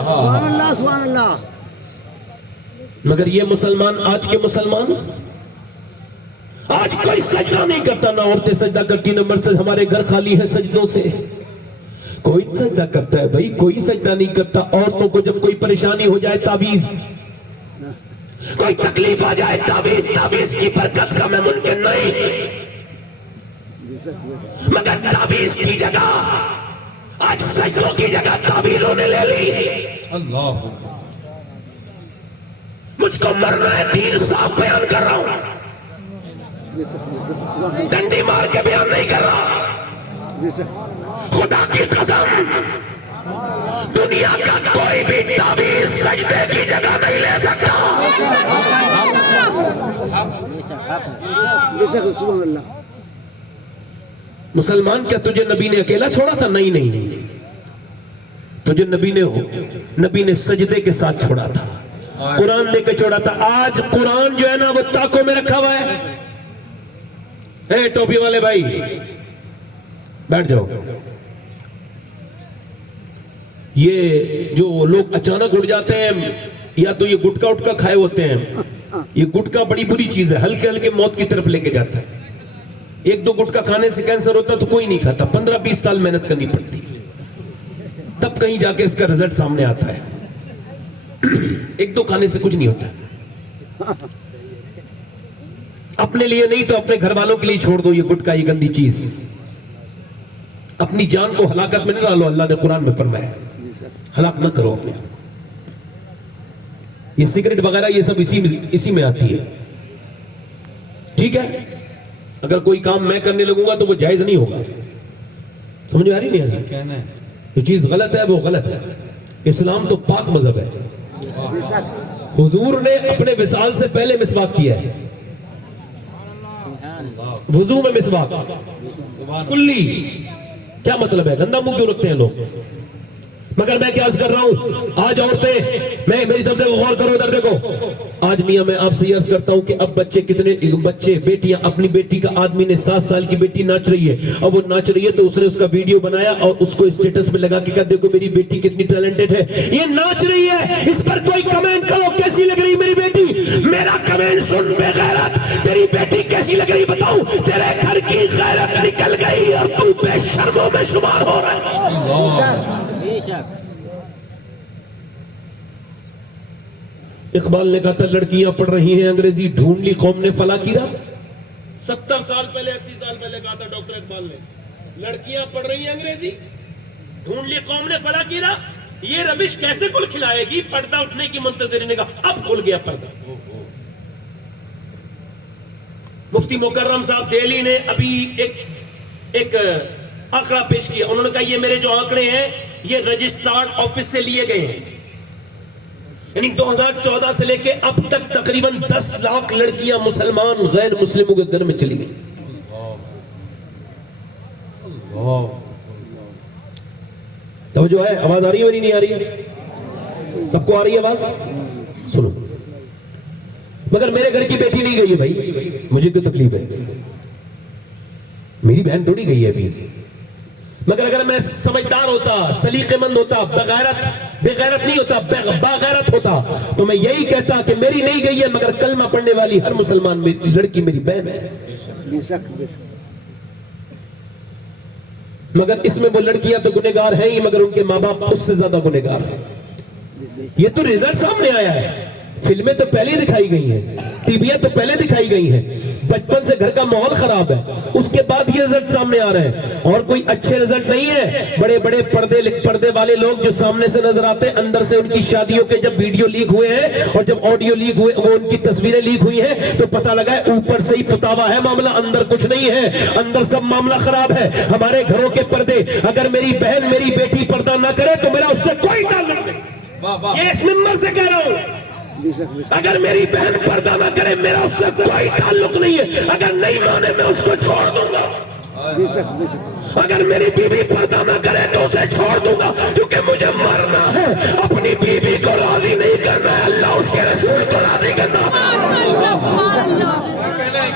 सुभान अल्लाह सुभान अल्लाह। मगर ये मुसलमान, आज के मुसलमान, आज कोई सजदा नहीं करता, ना औरतें सजदा करती, ना मर्द। हमारे घर खाली है सजदों से, कोई सजदा करता है भाई? कोई सजदा नहीं करता। औरतों को जब कोई परेशानी हो जाए, ताबीज, कोई तकलीफ आ जाए, ताबीज, ताबीज की बरकत का मैं मुमकिन नहीं, मगर ताबीज की जगह आज सजदों की जगह ताबीजों ने ले ली। अल्लाह, मुझको मरना है, दीन साफ बयान कर रहा हूं, डंडी मार के बयान नहीं कर रहा। खुदा की कसम, دنیا کا کوئی بھی تعویذ سجدے کی جگہ نہیں لے سکتا. بے شک سبحان اللہ. مسلمان کیا تجھے نبی نے اکیلا چھوڑا تھا؟ نہیں نہیں نہیں، تجھے نبی نے سجدے کے ساتھ چھوڑا تھا، قرآن لے کے چھوڑا تھا. آج قرآن جو ہے نا وہ تاکوں میں رکھا ہوا ہے. اے ٹوپی والے بھائی بیٹھ جاؤ. یہ جو لوگ اچانک اٹھ جاتے ہیں یا تو یہ گٹکا اٹکا کھائے ہوتے ہیں. یہ گٹکا بڑی بری چیز ہے، ہلکے ہلکے موت کی طرف لے کے جاتا ہے. ایک دو گٹکا کھانے سے کینسر ہوتا تو کوئی نہیں کھاتا، 15-20 سال محنت کرنی پڑتی تب کہیں جا کے اس کا رزلٹ سامنے آتا ہے. ایک دو کھانے سے کچھ نہیں ہوتا. اپنے لیے نہیں تو اپنے گھر والوں کے لیے چھوڑ دو یہ گٹکا، یہ گندی چیز. اپنی جان کو ہلاکت میں نہ ڈالو، اللہ نے قرآن میں فرمایا ہلاک نہ کرو اپنے آپ. یہ سگریٹ وغیرہ یہ سب اسی میں آتی ہے. ٹھیک ہے، اگر کوئی کام میں کرنے لگوں گا تو وہ جائز نہیں ہوگا. سمجھ میں آ رہی نہیں آ رہی؟ یہ چیز غلط ہے، وہ غلط ہے. اسلام تو پاک مذہب ہے. حضور نے اپنے وصال سے پہلے مسواک کیا ہے، وضو میں مسواک کلی. کیا مطلب ہے؟ گندا منہ کیوں رکھتے ہیں لوگ؟ مگر میں کیا عرض کر رہا ہوں، آج عورتیں، میں میری طرف دیکھو، غور کرو ادھر دیکھو. آج میاں میں آپ سے یہ عرض کرتا ہوں کہ اب بچے بیٹیاں، اپنی بیٹی کا آدمی نے 7 سال کی بیٹی ناچ رہی ہے، اب وہ ناچ رہی ہے تو اس نے اس کا ویڈیو بنایا اور اس کو اسٹیٹس پہ لگا کے کہا دیکھو میری بیٹی کتنی ٹیلنٹڈ ہے، یہ ناچ رہی ہے، اس پر کوئی کمنٹ کرو کیسی لگ رہی میری بیٹی. میرا کمنٹ سن بے غیرت، تیری بیٹی کیسی لگ رہی بتاؤ؟ تیرے گھر کی غیرت نکل گئی اور تو بے شرموں میں شمار ہو رہا ہے. اقبال نے کہا تھا لڑکیاں پڑھ رہی ہیں انگریزی، ڈھونڈ لی قوم نے فلاں کی راہ. 70 سال پہلے 80 سال پہلے کہا تھا ڈاکٹر اقبال نے، لڑکیاں پڑھ رہی ہیں انگریزی، ڈھونڈ لی قوم نے فلاں کی راہ. یہ ربش کیسے کل کھلائے گی؟ پردہ اٹھنے کی منتظر نے کہا اب کھل گیا پردہ. مفتی مکرم صاحب دہلی نے ابھی ایک آنکڑا پیش کیا. انہوں نے کہا یہ میرے جو آنکڑے ہیں یہ رجسٹرارڈ آفس سے لیے گئے ہیں، یعنی 2014 سے لے کے اب تک تقریباً 10 لاکھ لڑکیاں مسلمان غیر مسلموں کے گھر میں چلی گئی. توجہ ہے؟ آواز آ رہی ہے میری؟ نہیں آ رہی ہے؟ سب کو آ رہی ہے آواز؟ سنو، مگر میرے گھر کی بیٹی نہیں گئی ہے بھائی، مجھے کوئی تکلیف ہے، میری بہن تھوڑی گئی ہے ابھی. مگر اگر میں سمجھدار ہوتا، سلیقے مند ہوتا، بے غیرت نہیں ہوتا، باغیرت ہوتا تو میں یہی کہتا کہ میری نہیں گئی ہے مگر کلمہ پڑھنے والی ہر مسلمان لڑکی میری بہن ہے. مگر اس میں وہ لڑکیاں تو گنہگار ہیں ہی، مگر ان کے ماں باپ اس سے زیادہ گنہگار ہیں. یہ تو رزلٹ سامنے آیا ہے. فلمیں تو پہلے دکھائی گئی ہیں، ٹی ویاں تو پہلے دکھائی گئی ہیں، بچپن سے گھر کا ماحول خراب ہے، اس کے بعد یہ رزلٹ سامنے آ رہے ہیں. اور کوئی اچھے رزلٹ نہیں ہے. بڑے بڑے پردے والے لوگ جو سامنے سے نظر آتے ہیں، اندر سے ان کی شادیوں کے جب ویڈیو لیک ہوئے ہیں اور جب آڈیو لیک ہوئے، وہ ان کی تصویریں لیک ہوئی ہیں تو پتہ لگا ہے اوپر سے ہی پتاوا ہے معاملہ، اندر کچھ نہیں ہے، اندر سب معاملہ خراب ہے. ہمارے گھروں کے پردے، اگر میری بہن میری بیٹی پردہ نہ کرے تو میرا اس سے کوئی تعلق نہیں. یہ اس ممبر سے کہہ رہا ہوں، اگر میری بہن پردہ نہ کرے میرا اس سے کوئی تعلق نہیں ہے. اگر نہیں مانے میں اس کو چھوڑ دوں گا. اگر میری بیوی پردہ نہ کرے تو اسے چھوڑ دوں گا، کیونکہ مجھے مرنا ہے. اپنی بیوی کو راضی نہیں کرنا ہے، اللہ اس کے رسول کو راضی کرنا.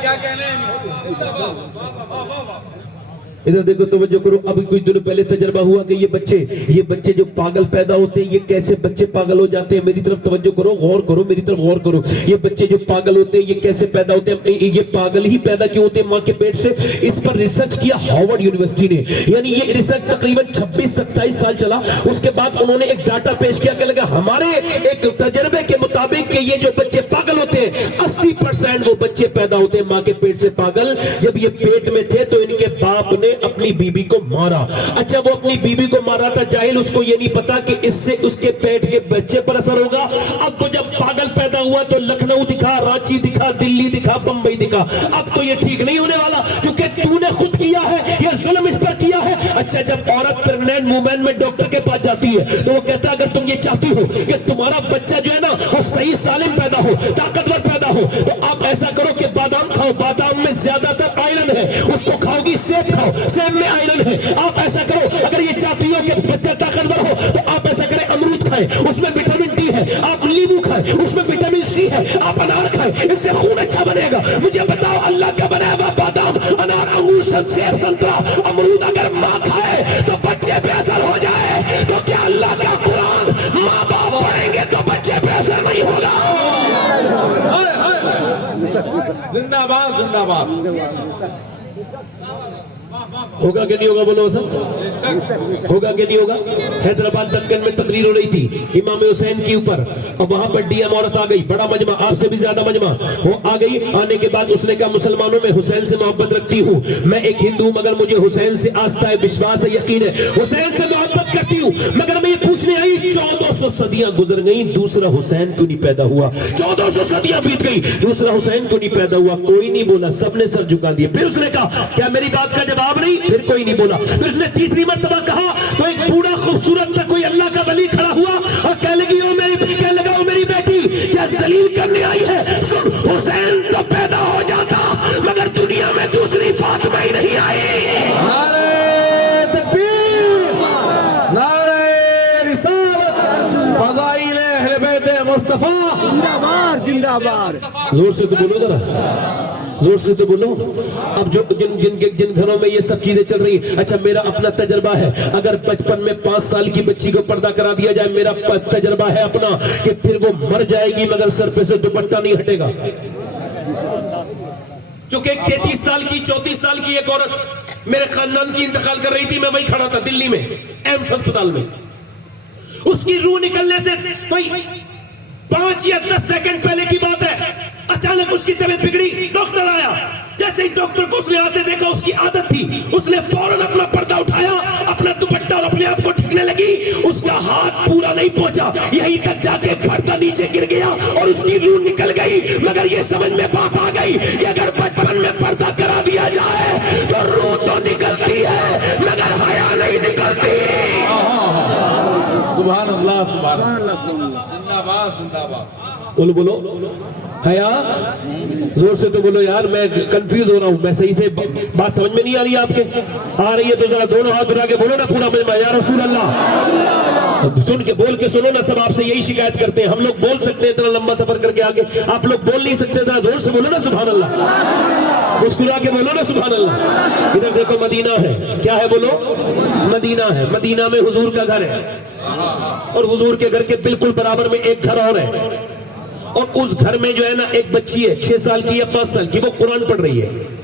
کیا کہنے ہیں؟ ادھر دیکھو، توجہ کرو. ابھی کچھ دنوں پہلے تجربہ ہوا کہ یہ بچے جو پاگل پیدا ہوتے ہیں، یہ کیسے بچے پاگل ہو جاتے ہیں. میری طرف توجہ کرو، غور کرو، میری طرف غور کرو. یہ بچے جو پاگل ہوتے ہیں یہ کیسے پیدا ہوتے ہیں؟ یہ پاگل ہی پیدا کیوں ہوتے ہیں ماں کے پیٹ سے؟ اس پر ریسرچ کیا ہارورڈ یونیورسٹی نے. یعنی یہ ریسرچ تقریباً 26-27 سال چلا. اس کے بعد انہوں نے ایک ڈاٹا پیش کیا کہ لگا ہمارے ایک تجربے کے مطابق کہ یہ جو بچے پاگل ہوتے ہیں 80% وہ بچے پیدا ہوتے ہیں ماں کے پیٹ سے پاگل. جب یہ پیٹ میں تھے تو ان کے باپ نے اپنی بیوی کو مارا. اچھا، وہ اپنی بیوی کو مارا تھا، جاہل، اس کو یہ نہیں پتا کہ اس سے اس کے پیٹ کے بچے پر اثر ہوگا. اب تو جب پاگل پیدا ہوا تو لکھنؤ دکھا، رانچی دکھا، دلی دکھا، بمبئی دکھا. اب تو یہ ٹھیک نہیں ہونے والا کیونکہ تو نے خود کیا ہے، یہ ظلم اس پر کیا ہے. اچھا، جب عورت پریگننٹ وومن میں ڈاکٹر کے پاس बात जाती है तो वो कहता है अगर तुम ये चाहती हो कि तुम्हारा बच्चा जो है ना वो सही सालिम पैदा हो, ताकतवर पैदा हो, तो आप ऐसा करो कि बादाम खाओ, बादाम में ज्यादातर आयरन है, उसको खाओगी। सेब खाओ, सेब में आयरन है। आप ऐसा करो अगर ये चाहती हो कि बच्चा ताकतवर हो तो आप ऐसा करें अमरूद खाएं, उसमें विटामिन डी है। आप नींबू खाएं, उसमें विटामिन सी है। आप अनार खाएं, इससे खून अच्छा बनेगा। मुझे बताओ अल्लाह का बनाया हुआ बादाम, अनार, अंगूर, सेब, संतरा, अमरूद अगर माँ खाए तो बच्चे पे असर हो जाए, तो क्या अल्लाह का कुरान माँ बाप पढ़ेंगे तो बच्चे पे असर नहीं होगा? जिंदाबाद जिंदाबाद। होगा कि नहीं होगा? बोलो सर, होगा कि नहीं होगा? हैदराबाद दक्कन में तकरीर हो रही थी इमाम हुसैन के ऊपर, और वहां पर डीएम औरत आ गई, बड़ा मजमा, आपसे भी ज्यादा मजमा। वो आ गई, आने के बाद उसने कहा मुसलमानों में हुसैन से मोहब्बत रखती हूँ, मैं एक हिंदू मगर मुझे हुसैन से आस्था है, विश्वास है, यकीन है, हुसैन से मोहब्बत करती हूँ, मगर मैं ये पूछने आई 1400 सदियां गुजर गई, दूसरा हुसैन क्यों नहीं पैदा हुआ? 1400 सदियां बीत गई, दूसरा हुसैन क्यों नहीं पैदा हुआ? कोई नहीं बोला, सबने सर झुका दिया। फिर उसने कहा क्या मेरी बात का जवाब नहीं? फिर कोई नहीं बोला। फिर उसने तीसरी मर्तबा कहा तो एक बूढ़ा खूबसूरत था कोई अल्लाह का वली खड़ा हुआ और कहने लगा ओ मेरी बेटी क्या जलील करने आई है? सुन, हुसैन तो पैदा हो जाता मगर दुनिया में दूसरी फातिमा ही नहीं आई। नारे तकबीर, नारे रिसालत, फज़ाइल अहले बैत मुस्तफा जिंदाबाद जिंदाबाद। जोर से तो बोलो जरा, जोर से तो बोलो। अब जो जिन घरों में ये सब चीजें चल रही हैं, अच्छा मेरा अपना तजर्बा है, अगर बचपन में 5 साल की बच्ची को पर्दा करा दिया जाए, मेरा तजर्बा है अपना कि फिर वो मर जाएगी मगर सर पे से दुपट्टा नहीं हटेगा। क्योंकि 33 साल की 34 साल की एक औरत मेरे खानदान की इंतकाल कर रही थी, मैं वहीं खड़ा था दिल्ली में एम्स अस्पताल में। उसकी रूह निकलने से कोई 5 या 10 सेकंड पहले की बात है, अचानक उसकी तबीयत बिगड़ी, डॉक्टर आया। जैसे ही डॉक्टर को उसने आते देखा, उसकी आदत थी, उसने फौरन अपना पर्दा उठाया, अपना दुपट्टा और अपने आप को ढकने लगी। उसका हाथ पूरा नहीं पहुंचा, यहीं तक जाके पर्दा नीचे गिर गया और उसकी रूह निकल गई। मगर ये समझ में बात आ गई कि अगर बचपन में पर्दा करा दिया जाए तो रूह तो निकलती है मगर हया नहीं निकलती। सुभान अल्लाह, सुभान अल्लाह, जिंदाबाद जिंदाबाद। बोलो बोलो हया, जोर से तो बोलो यार, मैं कंफ्यूज हो रहा हूँ, मैं सही से बात समझ में नहीं आ रही है आपके? आ रही है तो जरा दोनों हाथ उठा के बोलो ना पूरा मजमा, या रसूल अल्लाह। सुन के बोल के सुनो ना, सब आपसे यही शिकायत करते हैं। हम लोग बोल सकते हैं इतना लंबा सफर करके आगे, आप लोग बोल नहीं सकते, इतना जोर से बोलो ना सुभान अल्लाह, मुस्कुरा के बोलो ना सुभान अल्लाह। इधर देखो मदीना है, क्या है बोलो? मदीना है। मदीना में हुजूर का घर है और हुजूर के घर के बिल्कुल बराबर में एक घर और है, और उस घर में जो है ना एक बच्ची है 6 साल की या 5 साल की, वो कुरान पढ़ रही है।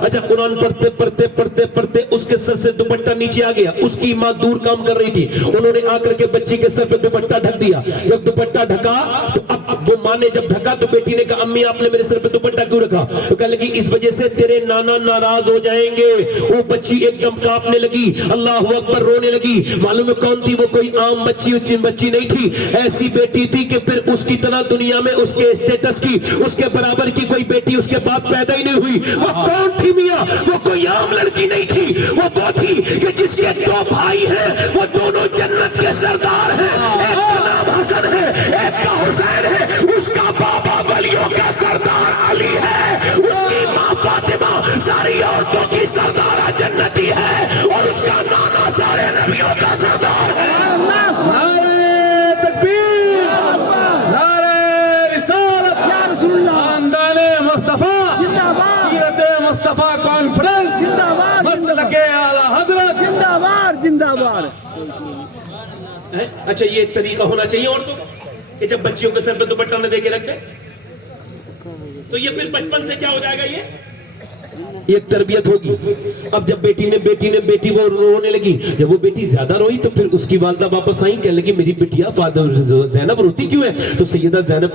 अच्छा, कुरान पढ़ते पढ़ते पढ़ते पढ़ते उसके सर से दुपट्टा नीचे आ गया। उसकी माँ दूर काम कर रही थी, उन्होंने आकर के बच्ची के सर पे दुपट्टा ढक दिया। जब दुपट्टा ढका तो अब वो माँ ने जब ढका तो बेटी ने कहा अम्मी आपने मेरे सर पे दुपट्टा क्यों रखा? तो कहने लगी इस वजह से तेरे नाना नाराज हो जाएंगे। वो बच्ची एकदम कांपने लगी, अल्लाह अकबर, रोने लगी। मालूम है कौन थी वो? कोई आम बच्ची नहीं थी, ऐसी बेटी थी कि फिर उसकी तरह दुनिया में उसके स्टेटस की, उसके बराबर की कोई बेटी उसके बाद पैदा ही नहीं हुई। वो कौन थी मियां? वो कोई आम लड़की नहीं थी, वो थी कि जिसके 2 भाई हैं, वो दोनों जन्नत के सरदार हैं। एक का नाम हसन है, एक का हुसैन है। उसका बाबा वलियों का सरदार अली है, उसकी माँ फातिमा सारी औरतों की सरदारा जन्नती है, और उसका नाना सारे नबियों का सरदार है। नारे तकबीर, नारे रिसालत, या रसूलुल्लाह खानदाने मुस्तफा, जिंदाबाद सीरत मुस्तफा कॉन्फ्रेंस, जिंदाबाद मसलके आला हजरत। जिंदाबाद जिंदाबाद। अच्छा, ये एक तरीका होना चाहिए औरतों कि जब बच्चियों के सर पे दुपट्टा न दे के रख दे, तो ये फिर बचपन से क्या हो जाएगा? ये एक तरबियत होगी। अब जब बेटी वो रोने लगी, जब वो बेटी ज्यादा रोई तो फिर उसकी वालदा वापस आई, कहने लगी मेरी बिटिया फादर ज़ैनब रोती क्यों है? तो सैयदा ज़ैनब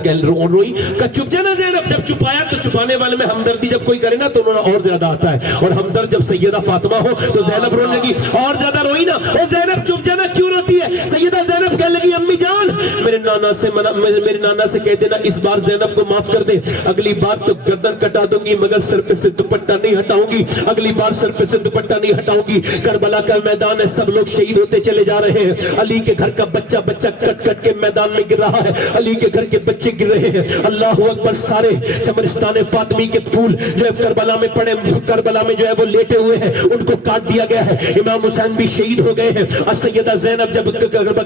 रोई, कहा चुप जाना ज़ैनब। जब चुपाया तो चुपाने वाले में हमदर्दी जब कोई करे ना तो उन्होंने और ज्यादा आता है, और हमदर्द जब सैयदा फातिमा हो तो ज़ैनब रोने लगी, और ज्यादा रोई ना, ओ ज़ैनब चुप जाना, क्यों रोती है? सैयदा ज़ैनब कहने लगी अम्मी जान मेरे नाना से कह देना इस बार ज़ैनब को माफ कर दे, अगली बार तो गर्दन कटा दूंगी मगर सर पे से दुपट्टा नहीं हटाऊंगी, अगली बार सर पे से दुपट्टा नहीं हटाऊंगी। करबला का मैदान है, सब लोग शहीद होते चले जा रहे हैं। अली के घर का बच्चा बच्चा कट कट के मैदान में गिर रहा है, अली के घर के बच्चे गिर रहे हैं। अल्लाह अकबर। सारे चमरिस्तान फातिमी के फूल जो है करबला में पड़े, करबला में जो है वो लेटे हुए हैं, उनको काट दिया गया है। इमाम हुसैन भी शहीद हो गए हैं। और सैयदा ज़ैनब जब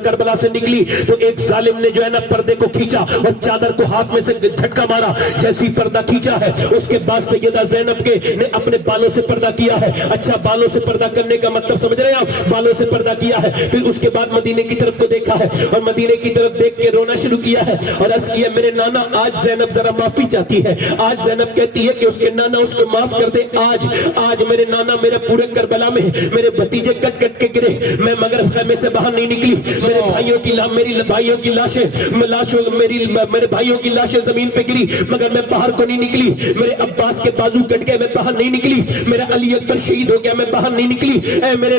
करबला से निकली तो एक जालिम ने जो है ना पर्दे को खींचा और चादर को हाथ में से झटका मारा। जैसी पर्दा खींचा है उसके बाद सैयदा ज़ैनब के ने अपने बालों से पर्दा किया है। अच्छा, बालों से पर्दा करने का मतलब समझ रहे हैं आप? बालों से पर्दा किया है। फिर उसके बाद मदीने की तरफ को देखा है और मदीने की तरफ देख के रोना शुरू किया है और अर्ज किया, मेरे नाना आज ज़ैनब जरा माफी चाहती है। आज ज़ैनब कहती है कि उसके नाना उसको माफ कर दे। आज मेरे नाना मेरे पूरे करबला में मेरे भतीजे कट कट के गिरे, मैं मगर खैमे से बाहर नहीं निकली। मेरे भाइयों की मेरे भाइयों की लाशें मेरे भाइयों की लाशें जमीन पे गिरी मगर मैं बाहर को नहीं निकली। मेरे अब्बास के बाजू कट गए, मैं बाहर नहीं निकली। मेरा अली अकबर शहीद हो गया, मैं बाहर नहीं निकली। ऐ मेरे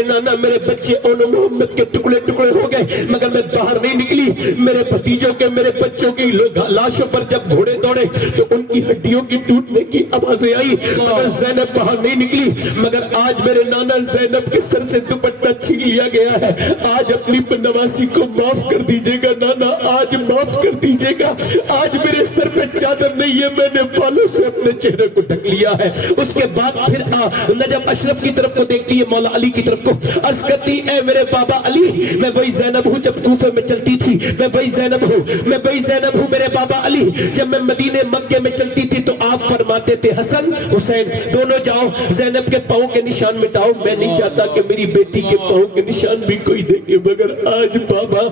नाना मेरे बच्चे और मोहम्मद के टुकड़े टुकड़े हो गए मगर मैं बाहर नहीं निकली। मेरे भतीजों के मेरे बच्चों की लाशों पर जब घोड़े दौड़े तो उनकी हड्डियों की टूटने की आवाजें आई मगर ज़ैनब बाहर नहीं निकली। मगर आज मेरे नाना ज़ैनब के सर से दुपट्टा छीन लिया गया है। आज अपनी नवासी को माफ कर दीजिएगा नाना, आज माफ कर दीजिएगा। आज मेरे सर पे चादर नहीं है, मैंने बालों से अपने चेहरे को ढक लिया है। उसके बाद फिर नजब अशरफ की तरफ को देखती है, मौला अली की तरफ को अर्ज करती, ऐ मेरे बाबा अली, मैं वही ज़ैनब हूँ जब कूफे में चलती थी, मैं वही ज़ैनब हूँ मेरे बाबा अली। जब मैं मदीने मक्के में चलती थी तो आप फरमाते थे, हसन हुसैन दोनों जाओ, ज़ैनब के पाँव के निशान मिटाओ। मैं नहीं चाहता कि मेरी बेटी के पाँव के निशान भी कोई देखे, मगर आज बाबा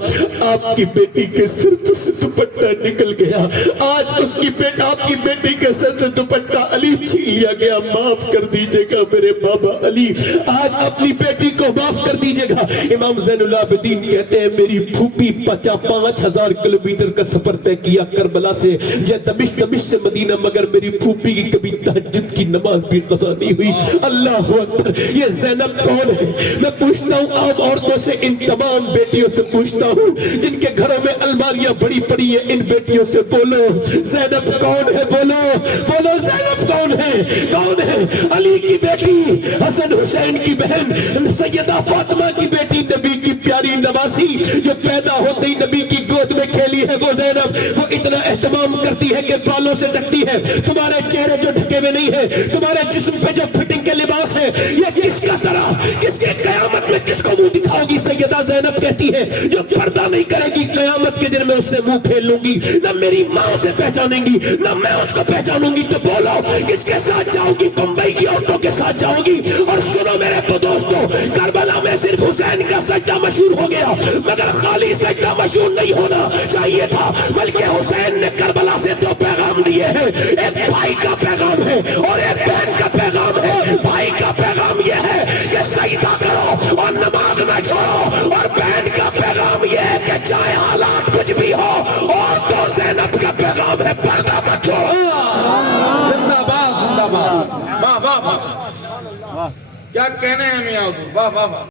आपकी बेटी के सिर से दुपट्टा निकल गया। आज उसकी बेटा आपकी बेटी के सर से दुपट्टा अली छीन लिया गया। माफ कर दीजिएगा मेरे बाबा अली, आज अपनी बेटी को माफ कर दीजिएगा। इमाम ज़ैनुल आबिदीन कहते हैं, मेरी फूफी 5,000 किलोमीटर का सफर तय किया करबला से या दमिश्क से मदीना, मगर मेरी फूफी की कभी तहज्जुद की नमाज भी कज़ा नहीं हुई। अल्लाह अकबर। ये ज़ैनब कौन है? मैं पूछता हूँ आप औरतों से, इन तमाम बेटियों से पूछता हूँ जिनके घरों में अलमारियां बड़ी पड़ी है, इन बेटियों से बोलो ज़ैनब कौन है? बोलो ज़ैनब कौन है? कौन है? अली की बेटी, हसन हुसैन की बहन, सैयदा फातिमा की बेटी, नबी की प्यारी नवासी जो पैदा होते ही नबी की गोद में खेली है वो ज़ैनब। वो इतना एहतमाम करती है कि बालों से ढकती है। तुम्हारे चेहरे जो ढके हुए नहीं है, तुम्हारे जिस्म पे जो फिटिंग के लिबास है, ये किसका तरह किसके कयामत में किसको मुंह दिखाओगी? सैयदा ज़ैनब कहती है, जो पर्दा नहीं करेगी कयामत के दिन में उससे मुंह फेर लूंगी, न मेरी माँ उसे पहचानेंगी न मैं उसको पहचानूंगी। तो बोलो किसके साथ जाओगी? बंबई की औरतों के साथ जाओगी? और सुनो मेरे दोस्तों, करबला में सिर्फ हुसैन का सज्जा मशहूर हो गया मगर खाली सज्जा मशहूर नहीं होना चाहिए था, बल्कि हुसैन ने करबला से 2 पैगाम दिए हैं। एक भाई का पैगाम है और एक बहन का पैगाम है। भाई का पैगाम यह है कि सजदा करो और नमाज न छोड़ो, और बहन का पैगाम यह है कि चाहे हालात कुछ भी हो, और तो ज़ैनब का पैगाम है पर्दा मत छोड़ो। जिंदाबाद जिंदाबाद। वाह वाह वाह, क्या कहने हैं मियां हुजूर, वाह वाह वाह।